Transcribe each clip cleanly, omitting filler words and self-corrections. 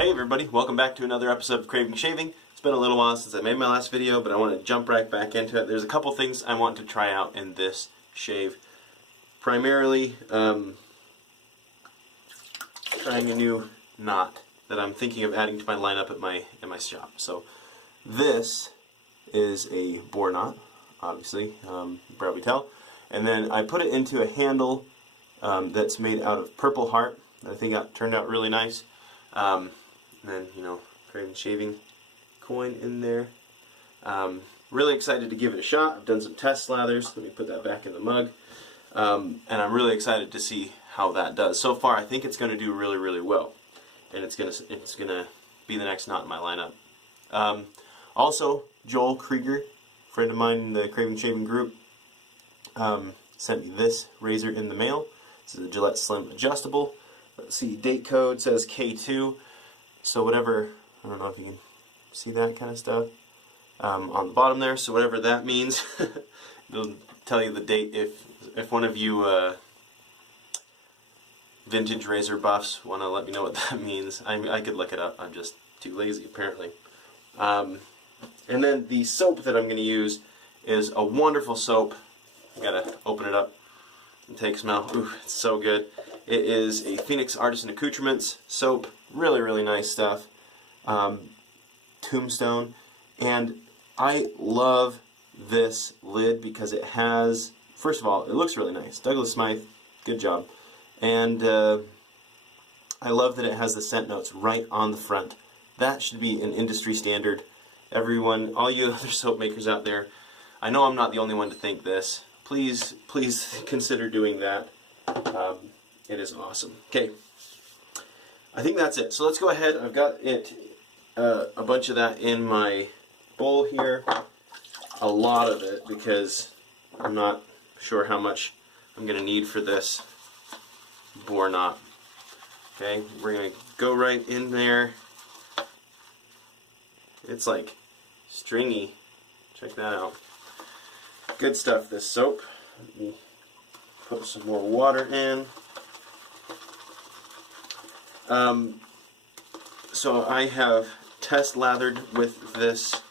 Hey everybody, welcome back to another episode of Craving Shaving. It's been a little while since I made my last video, but I want to jump right back into it. There's a couple things I want to try out in this shave. Primarily, trying a new knot that I'm thinking of adding to my lineup at my shop. So this is a boar knot, obviously, you probably tell. And then I put it into a handle that's made out of purple heart. I think that turned out really nice. And then, Craving Shaving coin in there. Really excited to give it a shot. I've done some test slathers. Let me put that back in the mug. And I'm really excited to see how that does. So far, I think it's going to do really, really well. And it's gonna be the next knot in my lineup. Also, Joel Krieger, friend of mine in the Craving Shaving group, sent me this razor in the mail. This is a Gillette Slim adjustable. Let's see, date code says K2. So whatever, I don't know if you can see that kind of stuff on the bottom there. So whatever that means, it'll tell you the date. If one of you vintage razor buffs want to let me know what that means, I could look it up. I'm just too lazy apparently. And then the soap that I'm going to use is a wonderful soap. I gotta open it up and take a smell. Ooh, it's so good. It is a Phoenix Artisan Accoutrements soap. Really, really nice stuff. Tombstone. And I love this lid because it has, first of all, it looks really nice. Douglas Smythe, good job. And I love that it has the scent notes right on the front. That should be an industry standard. Everyone, all you other soap makers out there, I know I'm not the only one to think this. Please consider doing that. It is awesome. Okay, I think that's it. So let's go ahead. I've got it, a bunch of that in my bowl here. A lot of it because I'm not sure how much I'm going to need for this boar knot. Okay, we're going to go right in there. It's like stringy. Check that out. Good stuff, this soap. Let me put some more water in. So I have test lathered with this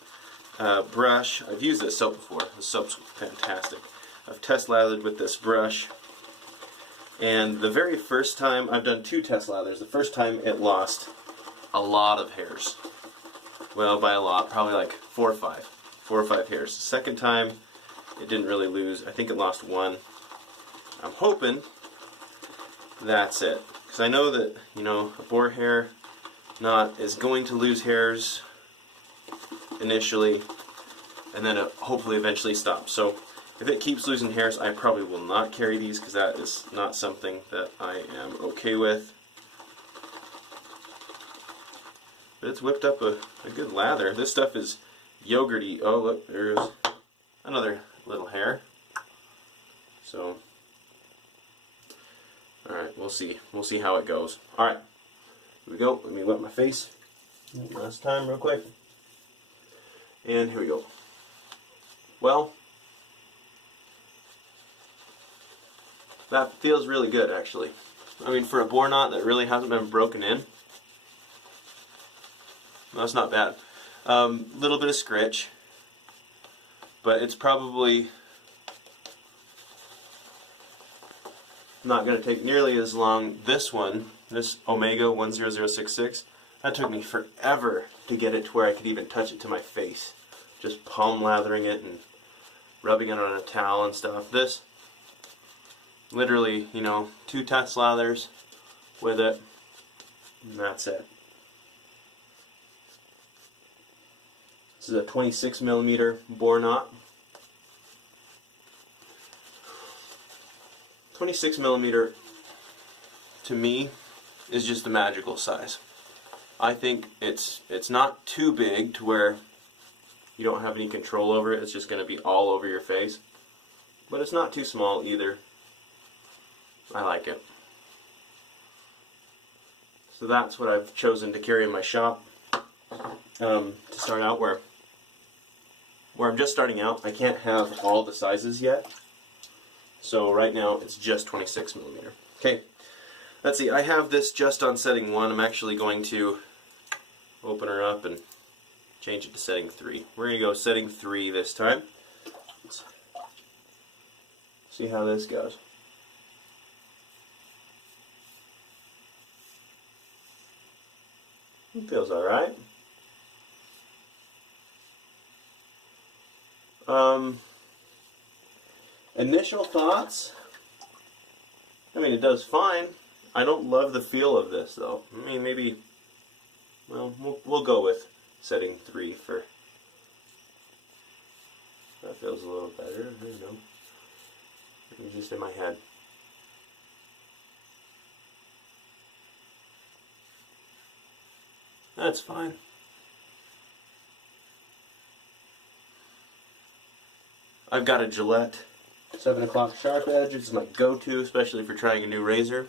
brush. I've used this soap before. This soap's fantastic. I've test lathered with this brush. And the very first time, I've done 2 test lathers. The first time it lost a lot of hairs. Well, by a lot, probably like 4 or 5 hairs. The second time, it didn't really lose. I think it lost 1. I'm hoping that's it. Because I know that, a boar hair knot is going to lose hairs initially, and then it hopefully eventually stops. So if it keeps losing hairs, I probably will not carry these because that is not something that I am okay with. But it's whipped up a good lather. This stuff is yogurty. Oh, look, there's another little hair. So, alright, we'll see. We'll see how it goes. Alright, here we go. Let me wet my face last time real quick. And here we go. Well, that feels really good actually. I mean, for a boar knot that really hasn't been broken in, that's not bad. Little bit of scritch, but it's probably not going to take nearly as long. This one, this Omega 10066, that took me forever to get it to where I could even touch it to my face. Just palm lathering it and rubbing it on a towel and stuff. This, literally, 2 test lathers with it, and that's it. This is a 26mm boar knot. 26mm to me is just the magical size. I think it's not too big to where you don't have any control over it. It's just going to be all over your face. But it's not too small either. I like it. So that's what I've chosen to carry in my shop to start out where I'm just starting out. I can't have all the sizes yet. So right now it's just 26mm. Okay, let's see, I have this just on setting 1. I'm actually going to open her up and change it to setting 3. We're going to go setting 3 this time. Let's see how this goes. It feels alright. Initial thoughts, I mean, it does fine. I don't love the feel of this though. I mean, maybe, well, we'll go with setting 3 for, that feels a little better, I don't know. It's just in my head. That's fine. I've got a Gillette 7 o'clock sharp edge. It's my go-to, especially for trying a new razor.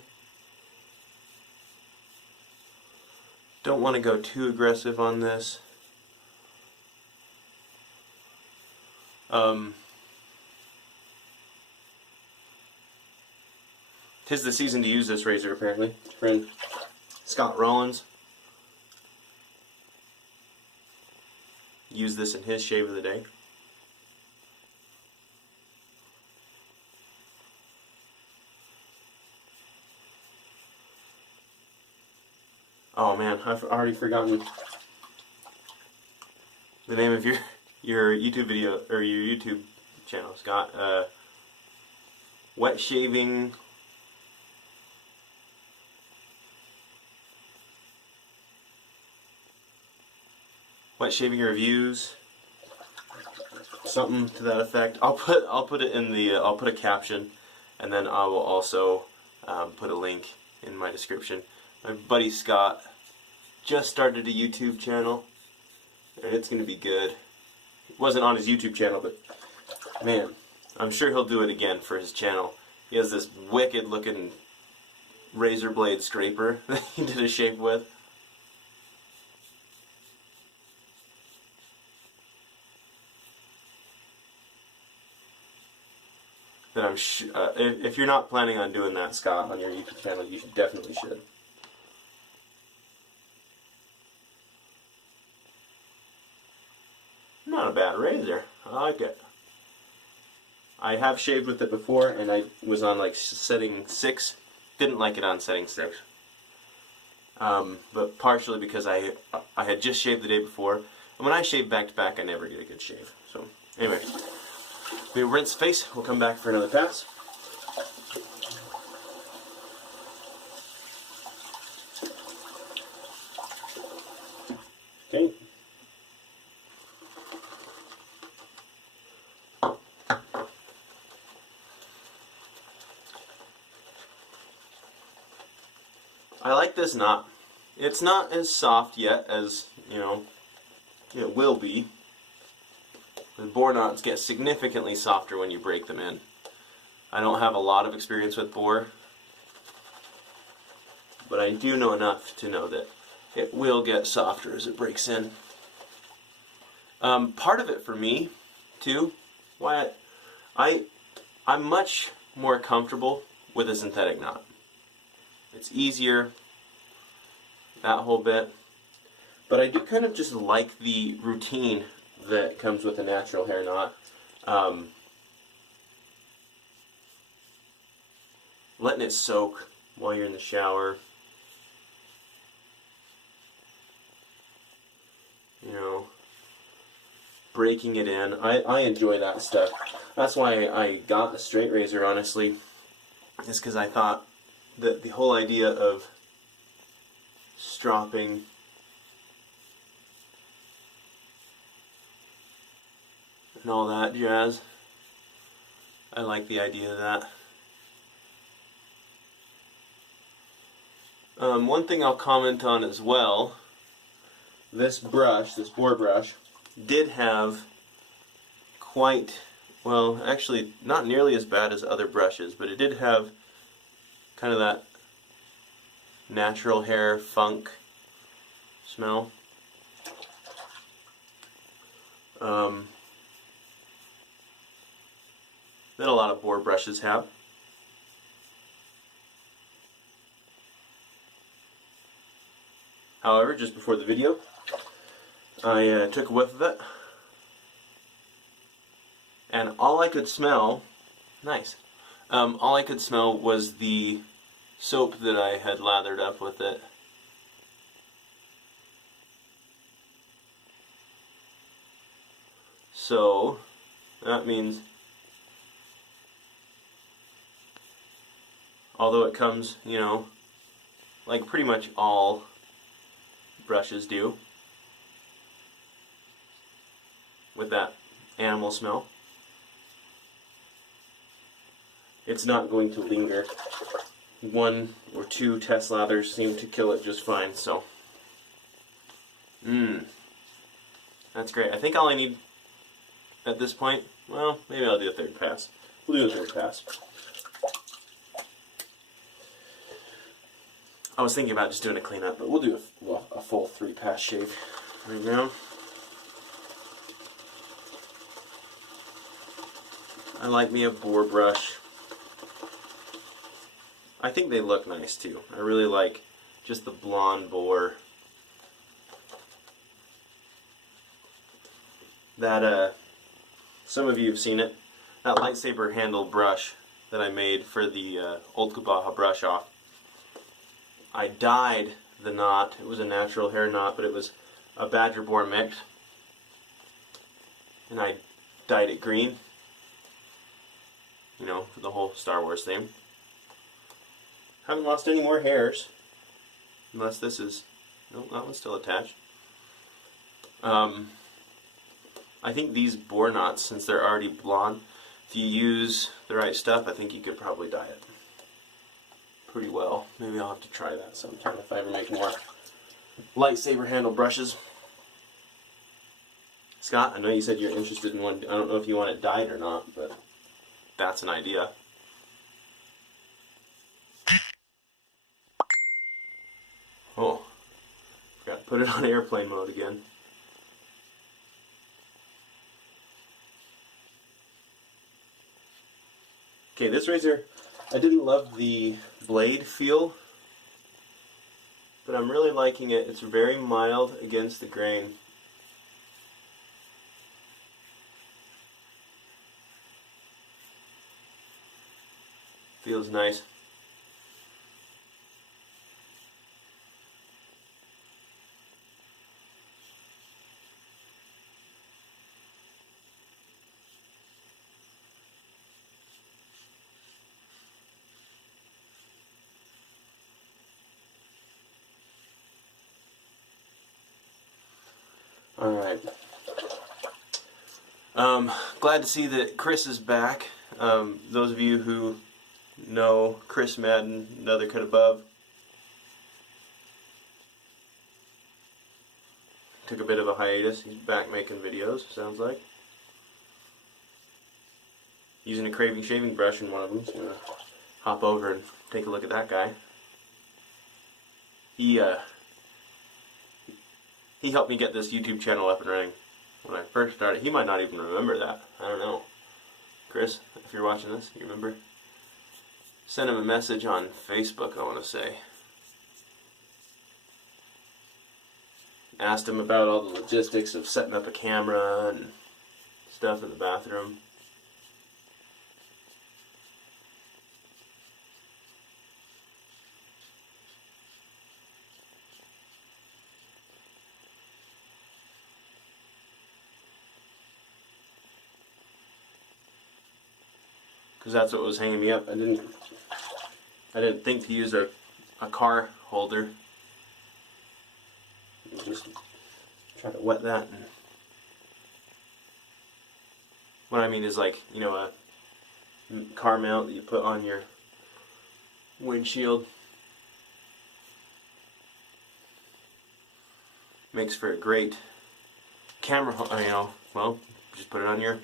Don't want to go too aggressive on this. Tis the season to use this razor, apparently. Friend Scott Rollins used this in his shave of the day. Oh man, I've already forgotten the name of your YouTube video, or your YouTube channel, Scott. Wet shaving. Wet shaving reviews. Something to that effect. I'll put it in the I'll put a caption, and then I will also put a link in my description. My buddy Scott just started a YouTube channel, and it's going to be good. It wasn't on his YouTube channel, but man, I'm sure he'll do it again for his channel. He has this wicked looking razor blade scraper that he did a shave with. That I'm if you're not planning on doing that, Scott, on your YouTube channel, you definitely should. Not a bad razor. I like it. I have shaved with it before, and I was on like setting 6. Didn't like it on setting 6. But partially because I had just shaved the day before, and when I shave back to back, I never get a good shave. So anyway, we rinse face. We'll come back for another pass. Okay. I like this knot. It's not as soft yet as, it will be. The Boar knots get significantly softer when you break them in. I don't have a lot of experience with Boar, but I do know enough to know that it will get softer as it breaks in. Part of it for me, too, why I'm much more comfortable with a synthetic knot. It's easier, that whole bit. But I do kind of just like the routine that comes with a natural hair knot. Letting it soak while you're in the shower. Breaking it in. I enjoy that stuff. That's why I got a straight razor, honestly. Is because I thought that the whole idea of stropping and all that jazz, I like the idea of that. One thing I'll comment on as well, this brush, this Boar brush, did have quite, well, actually not nearly as bad as other brushes, but it did have kind of that natural hair funk smell. That a lot of Boar brushes have. However, just before the video, I took a whiff of it, and all I could smell, nice, all I could smell was the soap that I had lathered up with it. So that means, although it comes, you know, like pretty much all brushes do, with that animal smell, it's not going to linger. 1 or 2 test lathers seem to kill it just fine, so that's great. I think all I need at this point, well, maybe I'll do a third pass. We'll do a third pass. I was thinking about just doing a cleanup, but we'll do a full 3-pass shave right now. I like me a Boar brush. I think they look nice too. I really like just the blonde Boar. That, some of you have seen it. That lightsaber handle brush that I made for the Old Kabaha brush off. I dyed the knot. It was a natural hair knot, but it was a Badger Boar mix. And I dyed it green. You know, for the whole Star Wars theme. Haven't lost any more hairs. Unless this is... Nope, that one's still attached. I think these Boar knots, since they're already blonde, if you use the right stuff, I think you could probably dye it pretty well. Maybe I'll have to try that sometime if I ever make more lightsaber handle brushes. Scott, I know you said you're interested in one. I don't know if you want it dyed or not, but that's an idea. Oh, forgot to put it on airplane mode again. Okay, this razor, I didn't love the blade feel, but I'm really liking it. It's very mild against the grain. Feels nice. Alright. Glad to see that Chris is back. Those of you who know Chris Madden, Another Cut Above, took a bit of a hiatus. He's back making videos, sounds like. Using a Craving shaving brush in one of them, so I'm going to hop over and take a look at that guy. He helped me get this YouTube channel up and running when I first started. He might not even remember that. I don't know. Chris, if you're watching this, you remember? Send him a message on Facebook, I want to say. Asked him about all the logistics of setting up a camera and stuff in the bathroom. Because that's what was hanging me up. I didn't think to use a car holder. Just try to wet that. And what I mean is, like, you know, a car mount that you put on your windshield. Makes for a great camera, you know, well, just put it on your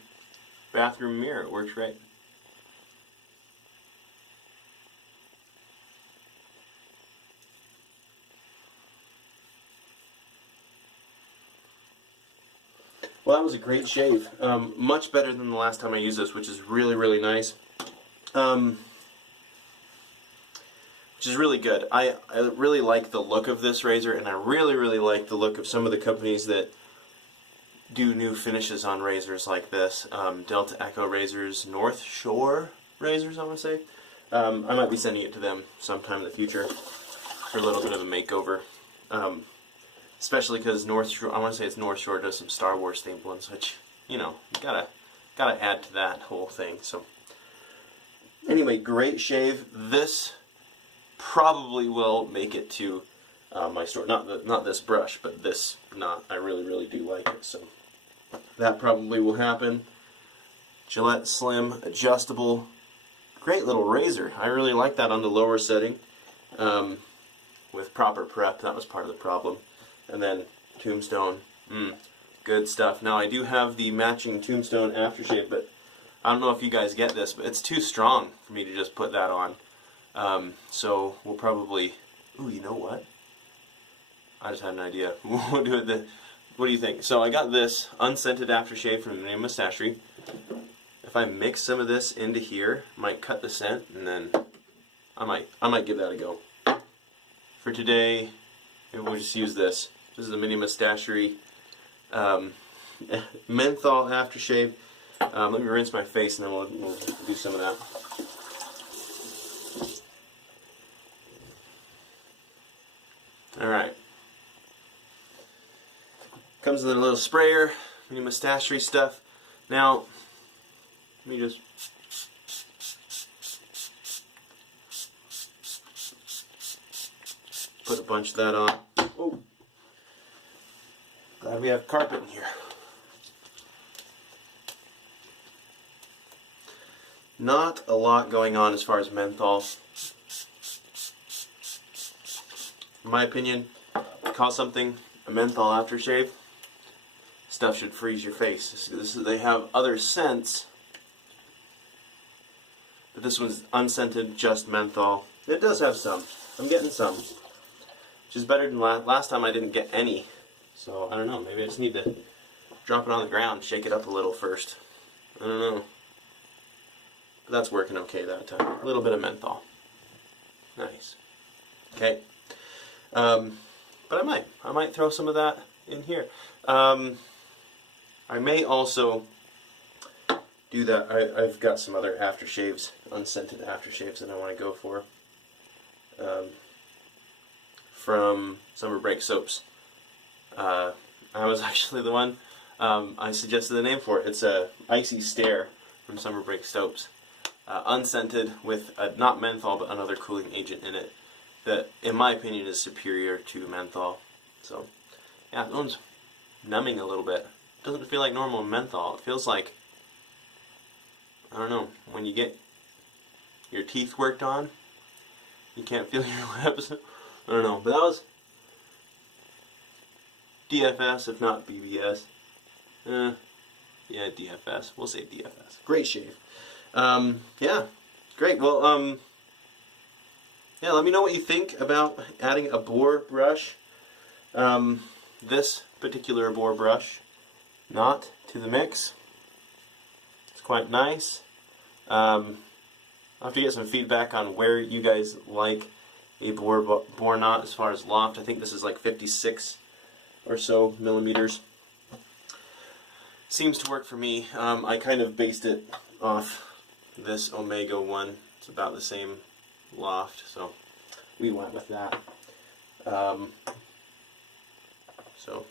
bathroom mirror. It works great. Well, that was a great shave. Much better than the last time I used this, which is really, really nice. Which is really good. I really like the look of this razor, and I really, really like the look of some of the companies that do new finishes on razors like this. Delta Echo razors, North Shore razors, I want to say. I might be sending it to them sometime in the future for a little bit of a makeover. Especially because North Shore, I want to say it's North Shore, does some Star Wars themed ones, which, you know, you gotta add to that whole thing. So anyway, great shave. This probably will make it to my store. Not this brush, but this knot. I really do like it. So that probably will happen. Gillette Slim adjustable. Great little razor. I really like that on the lower setting. With proper prep, that was part of the problem. And then Tombstone. Good stuff. Now I do have the matching Tombstone aftershave, but I don't know if you guys get this, but it's too strong for me to just put that on. So we'll probably... Ooh, you know what? I just had an idea. We'll do it what do you think? So I got this unscented aftershave from the Mustachery. If I mix some of this into here, might cut the scent, and then I might give that a go. For today, maybe we'll just use this. This is the Mini Mustachery menthol aftershave. Let me rinse my face, and then we'll do some of that. All right. Comes with a little sprayer, Mini Mustachery stuff. Now, let me just put a bunch of that on. Oh, glad we have carpet in here. Not a lot going on as far as menthol. In my opinion, call something a menthol aftershave. Stuff should freeze your face. They have other scents, but this one's unscented, just menthol. It does have some. I'm getting some, which is better than last time I didn't get any. So I don't know. Maybe I just need to drop it on the ground, shake it up a little first. I don't know. But that's working okay that time. A little bit of menthol. Nice. Okay. But I might throw some of that in here. I may also do that. I've got some other aftershaves, unscented aftershaves that I want to go for. From Summer Break Soaps. I was actually the one I suggested the name for it. It's a Icy Stare from Summer Break Soaps. Unscented with not menthol but another cooling agent in it that, in my opinion, is superior to menthol. So, yeah, that one's numbing a little bit. Doesn't feel like normal menthol. It feels like, I don't know, when you get your teeth worked on, you can't feel your lips. I don't know, but that was DFS, if not BBS. Yeah, DFS. We'll say DFS. Great shave. Yeah, great. Well, yeah, let me know what you think about adding a Boar brush. This particular Boar brush, not to the mix. It's quite nice. I'll have to get some feedback on where you guys like a Boar knot as far as loft. I think this is like 56 or so millimeters. Seems to work for me. I kind of based it off this Omega one. It's about the same loft, so we went with that. So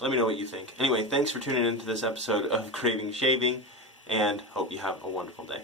let me know what you think. Anyway, thanks for tuning into this episode of Craving Shaving, and hope you have a wonderful day.